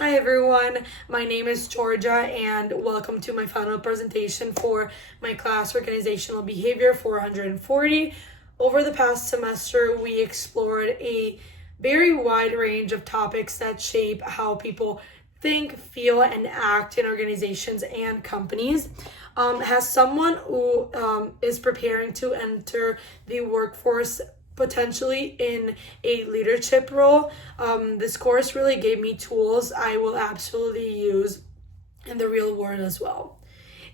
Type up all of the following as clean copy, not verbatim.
Hi everyone, my name is Georgia and welcome to my final presentation for my class Organizational Behavior 440. Over the past semester, we explored a very wide range of topics that shape how people think, feel, and act in organizations and companies. As someone who is preparing to enter the workforce potentially in a leadership role, this course really gave me tools I will absolutely use in the real world as well.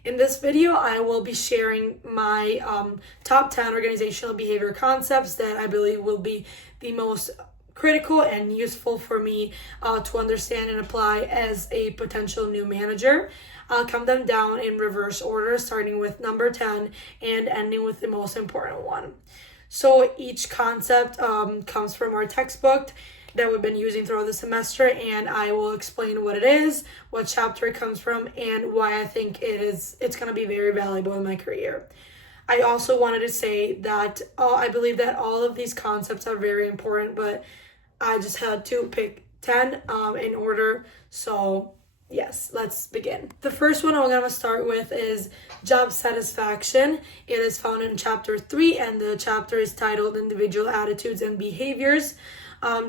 In this video, I will be sharing my top 10 organizational behavior concepts that I believe will be the most critical and useful for me to understand and apply as a potential new manager. I'll count them down in reverse order, starting with number 10 and ending with the most important one. So each concept comes from our textbook that we've been using throughout the semester, and I will explain what it is, what chapter it comes from, and why I think it's going to be very valuable in my career. I also wanted to say that I believe that all of these concepts are very important, but I just had to pick 10 in order. So yes, let's begin. The first one I'm going to start with is job satisfaction. It is found in chapter 3, and the chapter is titled Individual Attitudes and Behaviors.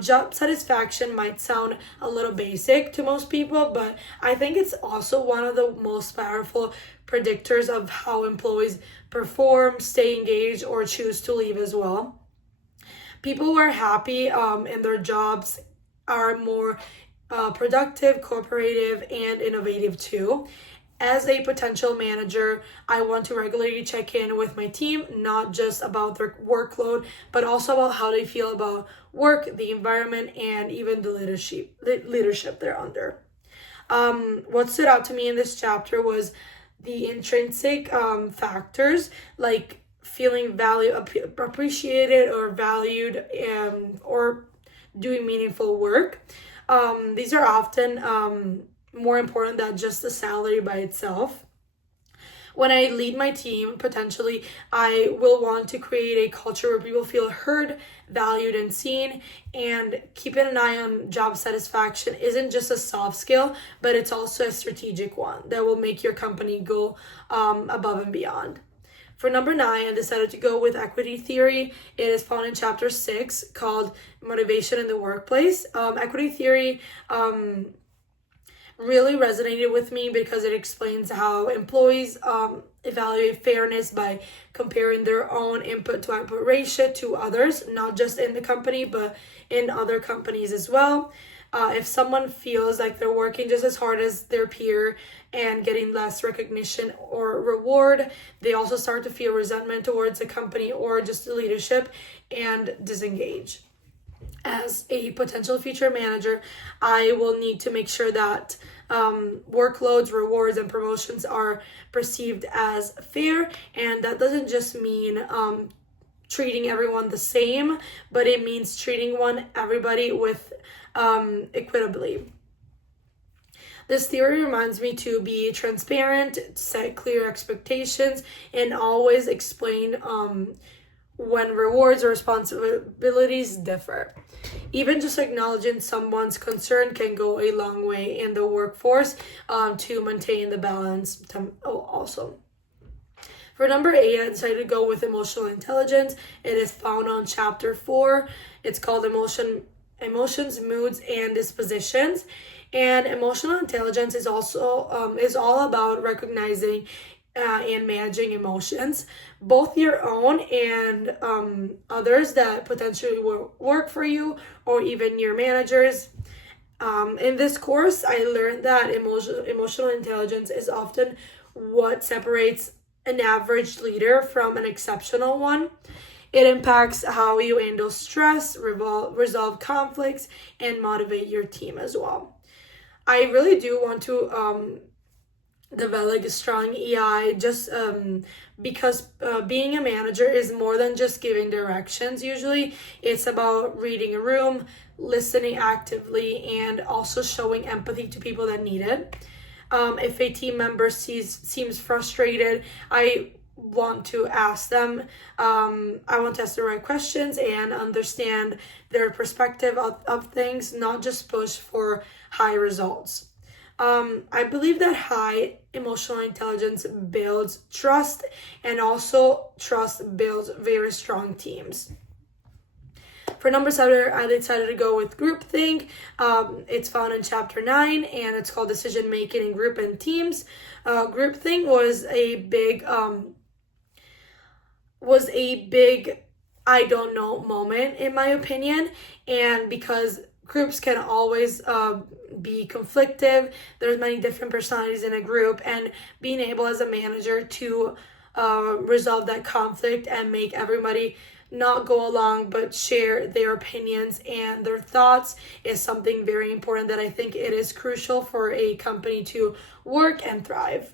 Job satisfaction might sound a little basic to most people, but I think it's also one of the most powerful predictors of how employees perform, stay engaged, or choose to leave as well. People who are happy in their jobs are more productive, cooperative, and innovative too. As a potential manager, I want to regularly check in with my team, not just about their workload, but also about how they feel about work, the environment, and even the leadership they're under. What stood out to me in this chapter was the intrinsic factors, like feeling appreciated or valued, or doing meaningful work. These are often more important than just the salary by itself. When I lead my team, potentially, I will want to create a culture where people feel heard, valued, and seen. And keeping an eye on job satisfaction isn't just a soft skill, but it's also a strategic one that will make your company go above and beyond. For number 9, I decided to go with equity theory. It is found in chapter 6 called Motivation in the Workplace. Equity theory really resonated with me because it explains how employees evaluate fairness by comparing their own input to output ratio to others, not just in the company, but in other companies as well. If someone feels like they're working just as hard as their peer and getting less recognition or reward, they also start to feel resentment towards the company or just the leadership and disengage. As a potential future manager, I will need to make sure that workloads, rewards, and promotions are perceived as fair. And that doesn't just mean treating everyone the same, but it means treating everybody with equitably. This theory reminds me to be transparent, set clear expectations, and always explain when rewards or responsibilities differ. Even just acknowledging someone's concern can go a long way in the workforce to maintain the balance also. For number 8, I decided to go with emotional intelligence. It is found on chapter 4. It's called Emotions, Moods, and Dispositions. And emotional intelligence is also is all about recognizing and managing emotions, both your own and others that potentially will work for you, or even your managers. In this course, I learned that emotional intelligence is often what separates an average leader from an exceptional one. It impacts how you handle stress, resolve conflicts, and motivate your team as well. I really do want to develop a strong EI just because being a manager is more than just giving directions. Usually it's about reading a room, listening actively, and also showing empathy to people that need it. If a team member seems frustrated, I want to ask them. I want to ask the right questions and understand their perspective of things, not just push for high results. I believe that high emotional intelligence builds trust, and also trust builds very strong teams. For number 7, I decided to go with groupthink. It's found in chapter 9, and it's called decision making in group and teams. Groupthink was a big I don't know moment in my opinion, and because groups can always be conflictive, there's many different personalities in a group, and being able as a manager to resolve that conflict and make everybody not go along but share their opinions and their thoughts is something very important that I think it is crucial for a company to work and thrive.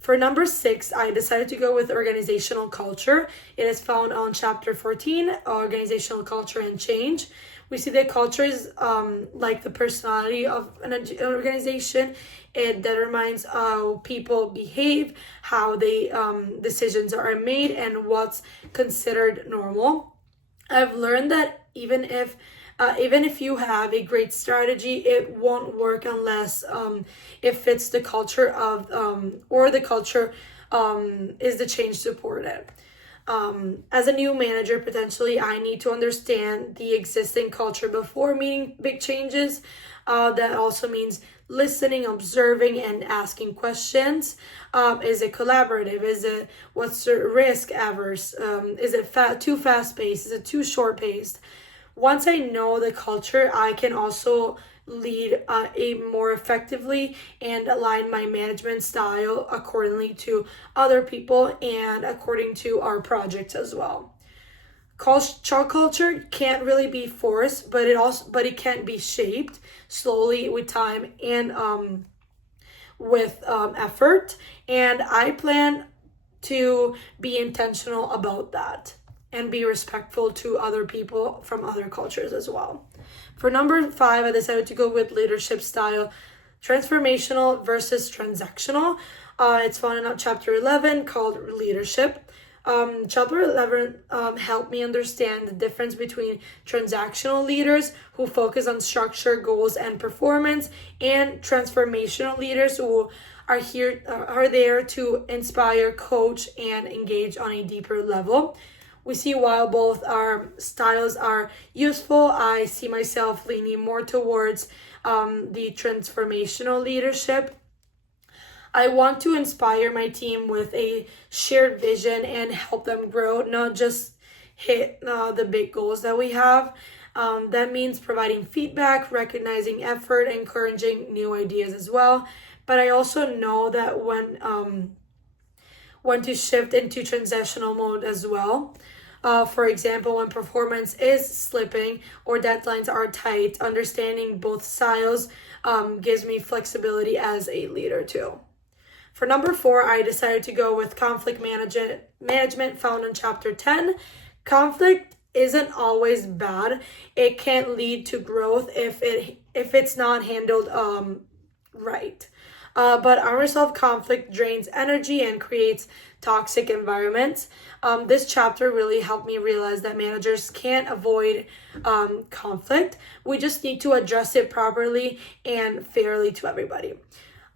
For number 6, I decided to go with organizational culture. It is found on chapter 14, organizational culture and change. We see that culture is like the personality of an organization. It determines how people behave, how they decisions are made, and what's considered normal. I've learned that even if you have a great strategy, it won't work unless it fits the culture of or the culture is the change supported. As a new manager, potentially, I need to understand the existing culture before making big changes. That also means listening, observing, and asking questions. Is it collaborative? What's the risk averse? Is it too fast paced? Is it too short paced? Once I know the culture, I can also lead more effectively and align my management style accordingly to other people and according to our projects as well. Culture can't really be forced, but it can be shaped slowly with time and with effort. And I plan to be intentional about that and be respectful to other people from other cultures as well. For number 5, I decided to go with leadership style, transformational versus transactional. It's found in chapter 11 called leadership. Chapter 11 helped me understand the difference between transactional leaders who focus on structure, goals, and performance, and transformational leaders who are there to inspire, coach, and engage on a deeper level. We see while both our styles are useful, I see myself leaning more towards the transformational leadership. I want to inspire my team with a shared vision and help them grow, not just hit the big goals that we have. That means providing feedback, recognizing effort, encouraging new ideas as well. But I also know that when to shift into transitional mode as well. For example, when performance is slipping or deadlines are tight, understanding both styles gives me flexibility as a leader too. For number 4, I decided to go with conflict management found in chapter 10. Conflict isn't always bad. It can lead to growth if it's not handled right. But unresolved conflict drains energy and creates toxic environments. This chapter really helped me realize that managers can't avoid conflict. We just need to address it properly and fairly to everybody.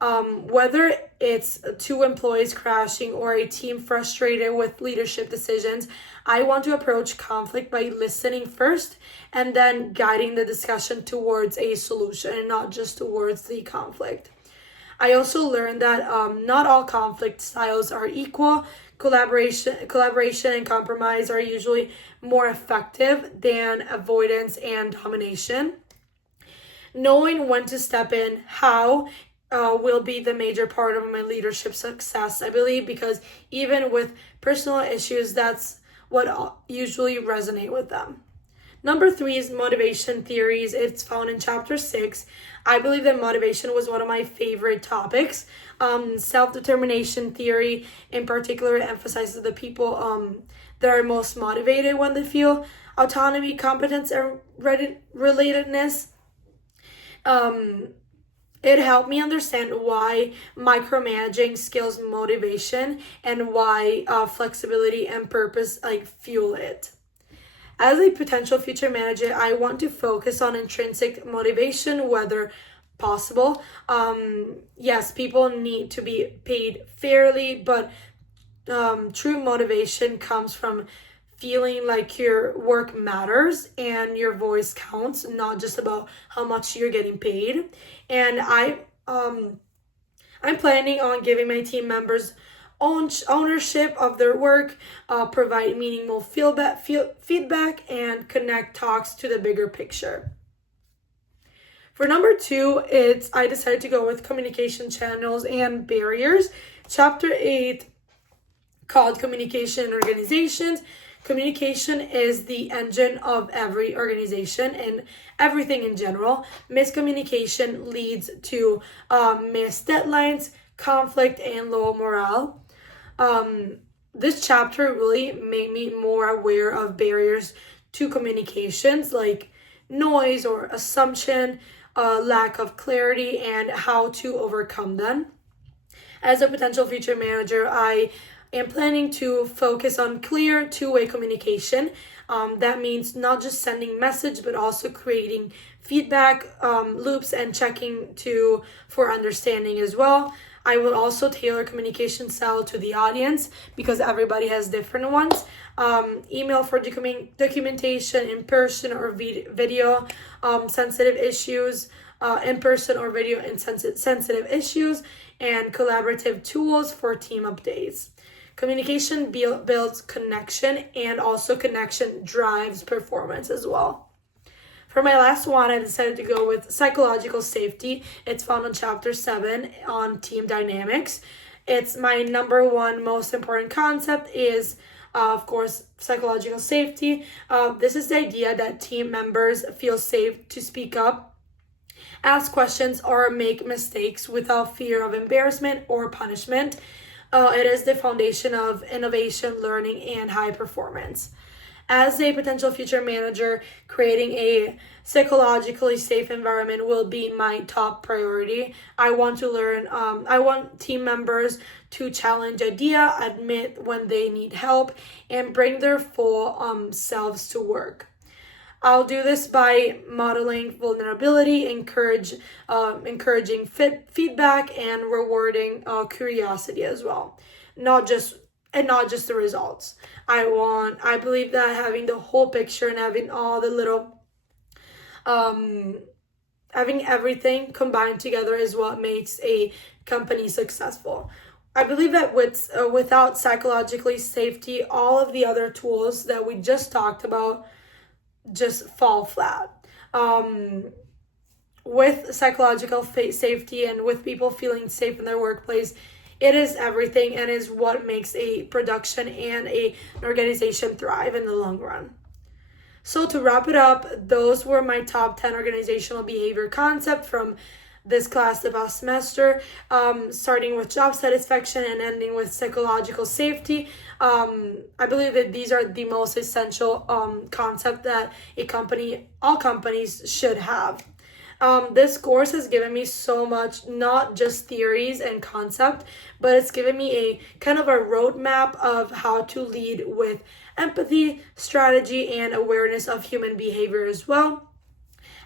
Whether it's 2 employees crashing or a team frustrated with leadership decisions, I want to approach conflict by listening first and then guiding the discussion towards a solution and not just towards the conflict. I also learned that not all conflict styles are equal. Collaboration and compromise are usually more effective than avoidance and domination. Knowing when to step in, how will be the major part of my leadership success, I believe, because even with personal issues, that's what usually resonate with them. Number 3 is motivation theories. It's found in chapter 6. I believe that motivation was one of my favorite topics. Self-determination theory in particular emphasizes the people that are most motivated when they feel autonomy, competence, and relatedness. It helped me understand why micromanaging skills motivation and why flexibility and purpose like fuel it. As a potential future manager, I want to focus on intrinsic motivation, whether possible. Yes, people need to be paid fairly, but true motivation comes from feeling like your work matters and your voice counts, not just about how much you're getting paid. And I'm planning on giving my team members ownership of their work, provide meaningful feedback, and connect talks to the bigger picture. For number 2, I decided to go with communication channels and barriers. Chapter 8, called Communication in Organizations. Communication is the engine of every organization and everything in general. Miscommunication leads to missed deadlines, conflict, and low morale. This chapter really made me more aware of barriers to communications like noise or assumption, lack of clarity, and how to overcome them. As a potential future manager, I am planning to focus on clear two-way communication. That means not just sending message, but also creating feedback loops and checking for understanding as well. I will also tailor communication style to the audience because everybody has different ones. Email for documentation, in person or video, sensitive issues, in person or video and sensitive issues, and collaborative tools for team updates. Communication builds connection, and also connection drives performance as well. For my last one, I decided to go with psychological safety. It's found on chapter 7 on team dynamics. It's my number 1 most important concept is, of course, psychological safety. This is the idea that team members feel safe to speak up, ask questions, or make mistakes without fear of embarrassment or punishment. It is the foundation of innovation, learning, and high performance. As a potential future manager, creating a psychologically safe environment will be my top priority. I want team members to challenge idea, admit when they need help, and bring their full selves to work. I'll do this by modeling vulnerability, encouraging feedback, and rewarding curiosity as well. Not just the results. I believe that having the whole picture and having all the little, having everything combined together is what makes a company successful. I believe that without psychologically safety, all of the other tools that we just talked about just fall flat. With psychological safety and with people feeling safe in their workplace, it is everything and is what makes a production and an organization thrive in the long run. So to wrap it up, those were my top 10 organizational behavior concepts from this class the past semester, starting with job satisfaction and ending with psychological safety. I believe that these are the most essential concept that all companies should have. This course has given me so much, not just theories and concept, but it's given me a kind of a roadmap of how to lead with empathy, strategy, and awareness of human behavior as well.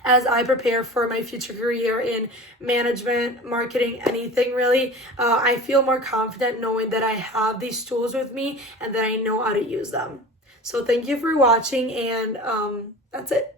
As I prepare for my future career in management, marketing, anything really, I feel more confident knowing that I have these tools with me and that I know how to use them. So thank you for watching, and that's it.